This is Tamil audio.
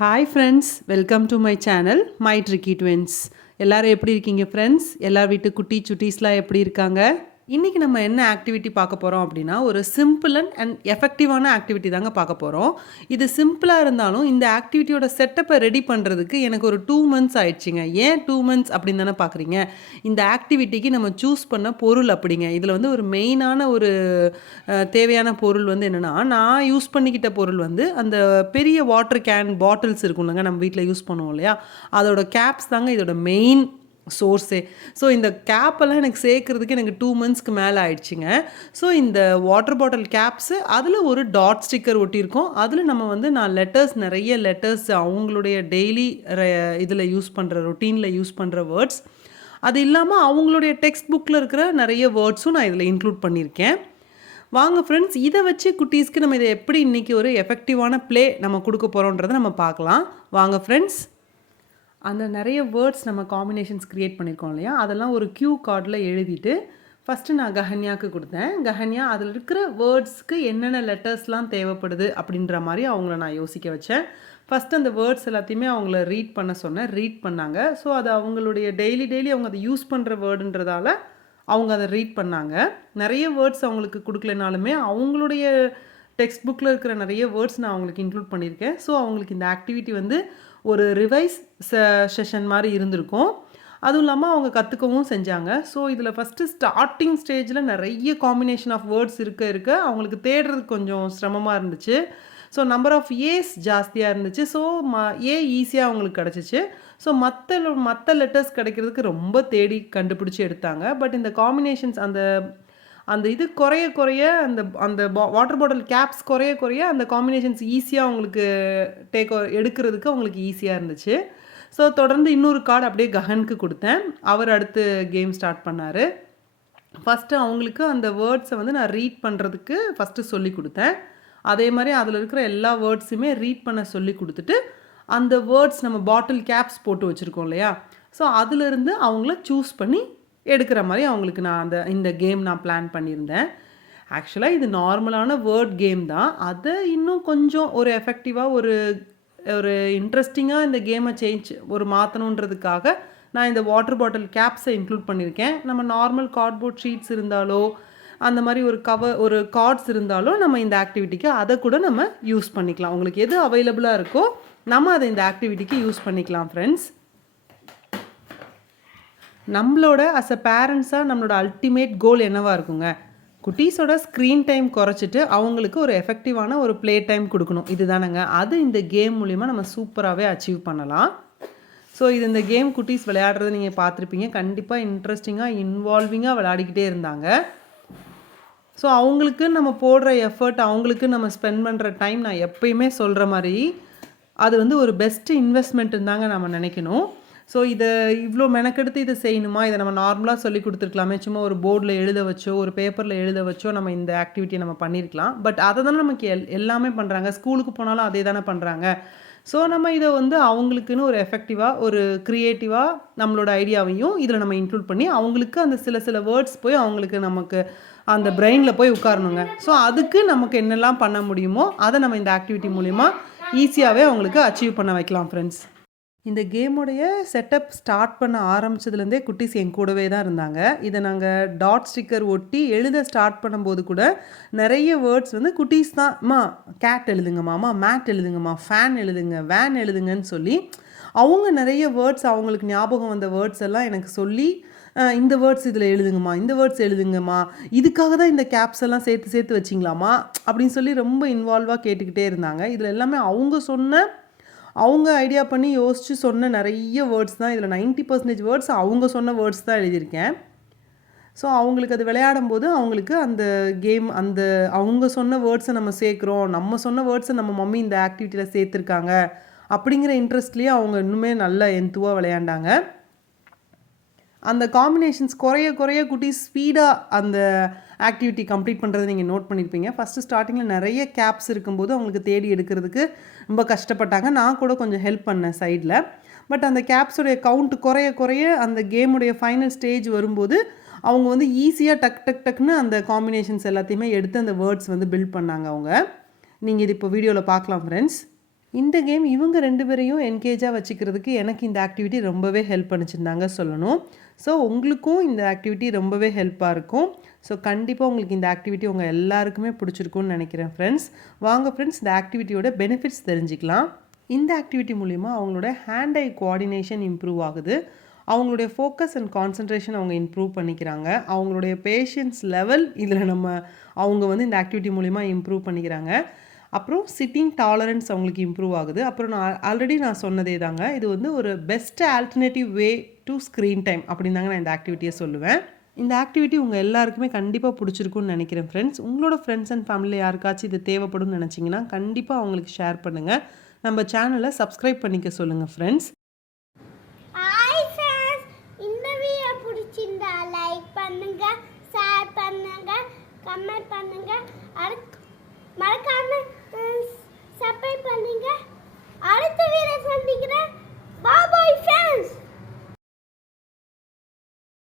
Hi friends, welcome to my channel my tricky twins. எல்லாரும் எப்படி இருக்கீங்க ஃப்ரெண்ட்ஸ்? எல்லார் வீட்டு குட்டி சுட்டீஸ்லாம் எப்படி இருக்காங்க? இன்றைக்கி நம்ம என்ன ஆக்டிவிட்டி பார்க்க போகிறோம் அப்படின்னா, ஒரு சிம்பிள் அண்ட் எஃபெக்டிவான ஆக்டிவிட்டி தாங்க பார்க்க போகிறோம். இது சிம்பிளாக இருந்தாலும் இந்த ஆக்டிவிட்டியோட செட்டப்பை ரெடி பண்ணுறதுக்கு எனக்கு ஒரு 2 மந்த்ஸ் ஆயிடுச்சுங்க. ஏன் 2 மந்த்ஸ் அப்படின்னு தானே பார்க்குறீங்க? இந்த ஆக்டிவிட்டிக்கு நம்ம சூஸ் பண்ண பொருள் அப்படிங்க. இதில் வந்து ஒரு மெயினான ஒரு தேவையான பொருள் வந்து என்னென்னா, நான் யூஸ் பண்ணிக்கிட்ட பொருள் வந்து அந்த பெரிய வாட்டர் கேன் பாட்டில்ஸ் இருக்கும்லங்க, நம்ம வீட்டில் யூஸ் பண்ணுவோம் இல்லையா, அதோட கேப்ஸ் தாங்க இதோட மெயின் சோர்ஸே. ஸோ இந்த கேப்பெல்லாம் எனக்கு சேர்க்குறதுக்கு எனக்கு 2 மந்த்ஸ்க்கு மேலே ஆயிடுச்சுங்க. ஸோ இந்த வாட்டர் பாட்டில் கேப்ஸு அதில் ஒரு டாட் ஸ்டிக்கர் ஒட்டியிருக்கோம். அதில் நம்ம வந்து நான் நிறைய லெட்டர்ஸ் அவங்களுடைய டெய்லி இதில் யூஸ் பண்ணுற ரொட்டீனில் யூஸ் பண்ணுற வேர்ட்ஸ், அது இல்லாமல் அவங்களுடைய டெக்ஸ்ட் புக்கில் இருக்கிற நிறைய வேர்ட்ஸும் நான் இதில் இன்க்ளூட் பண்ணியிருக்கேன். வாங்க ஃப்ரெண்ட்ஸ், இதை வச்சு குட்டீஸ்க்கு நம்ம இதை எப்படி இன்றைக்கி ஒரு எஃபெக்டிவான ப்ளே நம்ம கொடுக்க போகிறோன்றதை நம்ம பார்க்கலாம். வாங்க ஃப்ரெண்ட்ஸ். அந்த நிறைய வேர்ட்ஸ் நம்ம காம்பினேஷன்ஸ் க்ரியேட் பண்ணியிருக்கோம் இல்லையா, அதெல்லாம் ஒரு க்யூ கார்டில் எழுதிட்டு ஃபஸ்ட்டு நான் கஹன்யாவுக்கு கொடுத்தேன். கஹன்யா அதில் இருக்கிற வேர்ட்ஸ்க்கு என்னென்ன லெட்டர்ஸ்லாம் தேவைப்படுது அப்படின்ற மாதிரி அவங்கள நான் யோசிக்க வச்சேன். ஃபஸ்ட்டு அந்த வேர்ட்ஸ் எல்லாத்தையுமே அவங்கள ரீட் பண்ண சொன்னேன். ரீட் பண்ணாங்க. ஸோ அது அவங்களுடைய டெய்லி அவங்க அதை யூஸ் பண்ணுற வேர்டுன்றதால அவங்க அதை ரீட் பண்ணாங்க. நிறைய வேர்ட்ஸ் அவங்களுக்கு கொடுக்கலனாலுமே அவங்களுடைய டெக்ஸ்ட் புக்கில் இருக்கிற நிறைய வேர்ட்ஸ் நான் அவங்களுக்கு இன்க்ளூட் பண்ணியிருக்கேன். ஸோ அவங்களுக்கு இந்த ஆக்டிவிட்டி வந்து ஒரு ரிவைஸ் செஷன் மாதிரி இருந்திருக்கும். அதுவும் இல்லாமல் அவங்க கற்றுக்கவும் செஞ்சாங்க. ஸோ இதில் ஃபஸ்ட்டு ஸ்டார்டிங் ஸ்டேஜில் நிறைய காம்பினேஷன் ஆஃப் வேர்ட்ஸ் இருக்க அவங்களுக்கு தேடுறதுக்கு கொஞ்சம் சிரமமாக இருந்துச்சு. ஸோ நம்பர் ஆஃப் ஏஸ் ஜாஸ்தியாக இருந்துச்சு. ஸோ ஏ ஈஸியாக அவங்களுக்கு கிடச்சிச்சு. ஸோ மற்ற லெட்டர்ஸ் கிடைக்கிறதுக்கு ரொம்ப தேடி கண்டுபிடிச்சி எடுத்தாங்க. பட் இந்த காம்பினேஷன்ஸ் அந்த இது குறைய அந்த அந்த வாட்டர் பாட்டில் கேப்ஸ் குறைய அந்த காம்பினேஷன்ஸ் ஈஸியாக அவங்களுக்கு எடுக்கிறதுக்கு அவங்களுக்கு ஈஸியாக இருந்துச்சு. ஸோ தொடர்ந்து இன்னொரு கார்டு அப்படியே கஹனுக்கு கொடுத்தேன். அவர் அடுத்து கேம் ஸ்டார்ட் பண்ணார். ஃபஸ்ட்டு அவங்களுக்கு அந்த வேர்ட்ஸை வந்து நான் ரீட் பண்ணுறதுக்கு ஃபஸ்ட்டு சொல்லி கொடுத்தேன். அதே மாதிரி அதில் இருக்கிற எல்லா வேர்ட்ஸுமே ரீட் பண்ண சொல்லி கொடுத்துட்டு, அந்த வேர்ட்ஸ் நம்ம பாட்டில் கேப்ஸ் போட்டு வச்சுருக்கோம் இல்லையா, ஸோ அதிலிருந்து அவங்கள சூஸ் பண்ணி எடுக்கிற மாதிரி அவங்களுக்கு நான் இந்த கேம் நான் பிளான் பண்ணியிருந்தேன். ஆக்சுவலாக இது நார்மலான வேர்ட் கேம் தான். அதை இன்னும் கொஞ்சம் ஒரு எஃபெக்டிவாக ஒரு இன்ட்ரெஸ்டிங்காக இந்த கேமை மாற்றணுன்றதுக்காக நான் இந்த வாட்டர் பாட்டில் கேப்ஸை இன்க்ளூட் பண்ணியிருக்கேன். நம்ம நார்மல் கார்ட்போர்ட் ஷீட்ஸ் இருந்தாலோ அந்த மாதிரி ஒரு கார்ட்ஸ் இருந்தாலும் நம்ம இந்த ஆக்டிவிட்டிக்கு அதை கூட நம்ம யூஸ் பண்ணிக்கலாம். உங்களுக்கு எது அவைலபிளாக இருக்கோ நம்ம அதை இந்த ஆக்டிவிட்டிக்கு யூஸ் பண்ணிக்கலாம் ஃப்ரெண்ட்ஸ். நம்மளோட அஸ் அ பேரண்ட்ஸாக நம்மளோட அல்டிமேட் கோல் என்னவாக இருக்குங்க? குட்டீஸோட ஸ்க்ரீன் டைம் குறைச்சிட்டு அவங்களுக்கு ஒரு எஃபெக்டிவான ஒரு ப்ளே டைம் கொடுக்கணும். இதுதானங்க. அது இந்த கேம் மூலிமா நம்ம சூப்பராகவே அச்சீவ் பண்ணலாம். ஸோ இந்த கேம் குட்டீஸ் விளையாடுறதை நீங்கள் பார்த்துருப்பீங்க. கண்டிப்பாக இன்ட்ரெஸ்டிங்காக இன்வால்விங்காக விளையாடிக்கிட்டே இருந்தாங்க. ஸோ அவங்களுக்கு நம்ம போடுற எஃபர்ட், அவங்களுக்கு நம்ம ஸ்பெண்ட் பண்ணுற டைம், நான் எப்பயுமே சொல்கிற மாதிரி அது வந்து ஒரு பெஸ்ட்டு இன்வெஸ்ட்மெண்ட்டுன்னு தாங்க நம்ம நினைக்கணும். ஸோ இதை இவ்வளோ மெனக்கெடுத்து இதை செய்யணுமா? இதை நம்ம நார்மலாக சொல்லி கொடுத்துருக்கலாமே. சும்மா ஒரு போர்டில் எழுத வச்சோ ஒரு பேப்பரில் எழுத வச்சோ நம்ம இந்த ஆக்டிவிட்டியை நம்ம பண்ணியிருக்கலாம். பட் அதை தானே நமக்கு எல்லாமே பண்ணுறாங்க. ஸ்கூலுக்கு போனாலும் அதே தானே பண்ணுறாங்க. ஸோ நம்ம இதை வந்து அவங்களுக்குன்னு ஒரு எஃபெக்டிவாக ஒரு க்ரியேட்டிவாக நம்மளோட ஐடியாவையும் இதில் நம்ம இன்க்ளூட் பண்ணி அவங்களுக்கு அந்த சில வேர்ட்ஸ் போய் அவங்களுக்கு நமக்கு அந்த பிரெயினில் போய் உட்காரணுங்க. ஸோ அதுக்கு நமக்கு என்னெல்லாம் பண்ண முடியுமோ அதை நம்ம இந்த ஆக்டிவிட்டி மூலிமா ஈஸியாகவே அவங்களுக்கு அச்சீவ் பண்ண வைக்கலாம் ஃப்ரெண்ட்ஸ். இந்த கேமுடைய செட்டப் ஸ்டார்ட் பண்ண ஆரம்பித்ததுலேருந்தே குட்டீஸ் என் கூடவே தான் இருந்தாங்க. இதை நாங்கள் டாட் ஸ்டிக்கர் ஒட்டி எழுத ஸ்டார்ட் பண்ணும்போது கூட நிறைய வேர்ட்ஸ் வந்து குட்டீஸ் தான், அம்மா கேட் எழுதுங்கம்மா, அம்மா மேட் எழுதுங்கம்மா, ஃபேன் எழுதுங்க, வேன் எழுதுங்கன்னு சொல்லி அவங்க நிறைய வேர்ட்ஸ் அவங்களுக்கு ஞாபகம் வந்த வேர்ட்ஸ் எல்லாம் எனக்கு சொல்லி, இந்த வேர்ட்ஸ் இதில் எழுதுங்கம்மா, இந்த வேர்ட்ஸ் எழுதுங்கம்மா, இதுக்காக தான் இந்த கேப்ஸ் எல்லாம் சேர்த்து வச்சிங்களாம்மா அப்படின்னு சொல்லி ரொம்ப இன்வால்வாக கேட்டுக்கிட்டே இருந்தாங்க. இதில் எல்லாமே அவங்க ஐடியா பண்ணி யோசித்து சொன்ன நிறைய வேர்ட்ஸ் தான். இதில் 90% வேர்ட்ஸ் அவங்க சொன்ன வேர்ட்ஸ் தான் எழுதியிருக்கேன். ஸோ அவங்களுக்கு அது விளையாடும்போது அவங்களுக்கு அந்த கேம் அவங்க சொன்ன வேர்ட்ஸை நம்ம சேர்க்குறோம், நம்ம சொன்ன வேர்ட்ஸை நம்ம மம்மி இந்த ஆக்டிவிட்டியில் சேர்த்துருக்காங்க அப்படிங்கிற இன்ட்ரெஸ்ட்லேயே அவங்க இன்னுமே நல்ல எந்துவாக விளையாண்டாங்க. அந்த காம்பினேஷன்ஸ் குறைய குட்டீஸ் ஸ்பீடாக அந்த ஆக்டிவிட்டி கம்ப்ளீட் பண்ணுறதை நீங்கள் நோட் பண்ணியிருப்பீங்க. ஃபஸ்ட்டு ஸ்டார்டிங்கில் நிறைய கேப்ஸ் இருக்கும்போது அவங்களுக்கு தேடி எடுக்கிறதுக்கு ரொம்ப கஷ்டப்பட்டாங்க. நான் கூட கொஞ்சம் ஹெல்ப் பண்ணேன் சைடில். பட் அந்த கேப்ஸுடைய கவுண்ட் குறைய அந்த கேமுடைய ஃபைனல் ஸ்டேஜ் வரும்போது அவங்க வந்து ஈஸியாக டக்குன்னு அந்த காம்பினேஷன்ஸ் எல்லாத்தையுமே எடுத்து அந்த வேர்ட்ஸ் வந்து பில்ட் பண்ணாங்க அவங்க. நீங்கள் இது இப்போ வீடியோவில் பார்க்கலாம் ஃப்ரெண்ட்ஸ். இந்த கேம் இவங்க 2 பேரையும் என்கேஜா வச்சுக்கிறதுக்கு எனக்கு இந்த ஆக்டிவிட்டி ரொம்பவே ஹெல்ப் பண்ணுச்சுன்னு சொல்லணும். ஸோ உங்களுக்கும் இந்த ஆக்டிவிட்டி ரொம்பவே ஹெல்ப்பாக இருக்கும். ஸோ கண்டிப்பாக உங்களுக்கு இந்த ஆக்டிவிட்டி உங்கள் எல்லாருக்குமே பிடிச்சிருக்கும்னு நினைக்கிறேன் ஃப்ரெண்ட்ஸ். வாங்க ஃப்ரெண்ட்ஸ் இந்த ஆக்டிவிட்டியோட பெனிஃபிட்ஸ் தெரிஞ்சுக்கலாம். இந்த ஆக்டிவிட்டி மூலிமா அவங்களோட ஹேண்ட் ஐ கோஆர்டினேஷன் இம்ப்ரூவ் ஆகுது. அவங்களுடைய ஃபோக்கஸ் அண்ட் கான்சன்ட்ரேஷன் அவங்க இம்ப்ரூவ் பண்ணிக்கிறாங்க. அவங்களுடைய பேஷன்ஸ் லெவல் இதில் அவங்க வந்து இந்த ஆக்டிவிட்டி மூலிமா இம்ப்ரூவ் பண்ணிக்கிறாங்க. அப்புறம் சிட்டிங் டாலரன்ஸ் அவங்களுக்கு இம்ப்ரூவ் ஆகுது. அப்புறம் நான் சொன்னதே தாங்க. இது வந்து ஒரு best alternative way to screen time அப்படின்னு தாங்க நான் இந்த ஆக்டிவிட்டியை சொல்லுவேன். இந்த ஆக்டிவிட்டி உங்கள் எல்லாருக்குமே கண்டிப்பாக பிடிச்சிருக்குன்னு நினைக்கிறேன் ஃப்ரெண்ட்ஸ். உங்களோட ஃப்ரெண்ட்ஸ் அண்ட் ஃபேமிலியில் யாருக்காச்சும் இது தேவைப்படும்னு நினச்சிங்கன்னா கண்டிப்பாக அவங்களுக்கு ஷேர் பண்ணுங்கள். நம்ம சேனலை சப்ஸ்கிரைப் பண்ணிக்க சொல்லுங்கள் ஃப்ரெண்ட்ஸ். இந்த வீடியோ பிடிச்சிருந்தா லைக் பண்ணுங்க, ஷேர் பண்ணுங்க, கமெண்ட் பண்ணுங்க, மறக்காம சப்ஸ்கிரைப் பண்ணுங்க.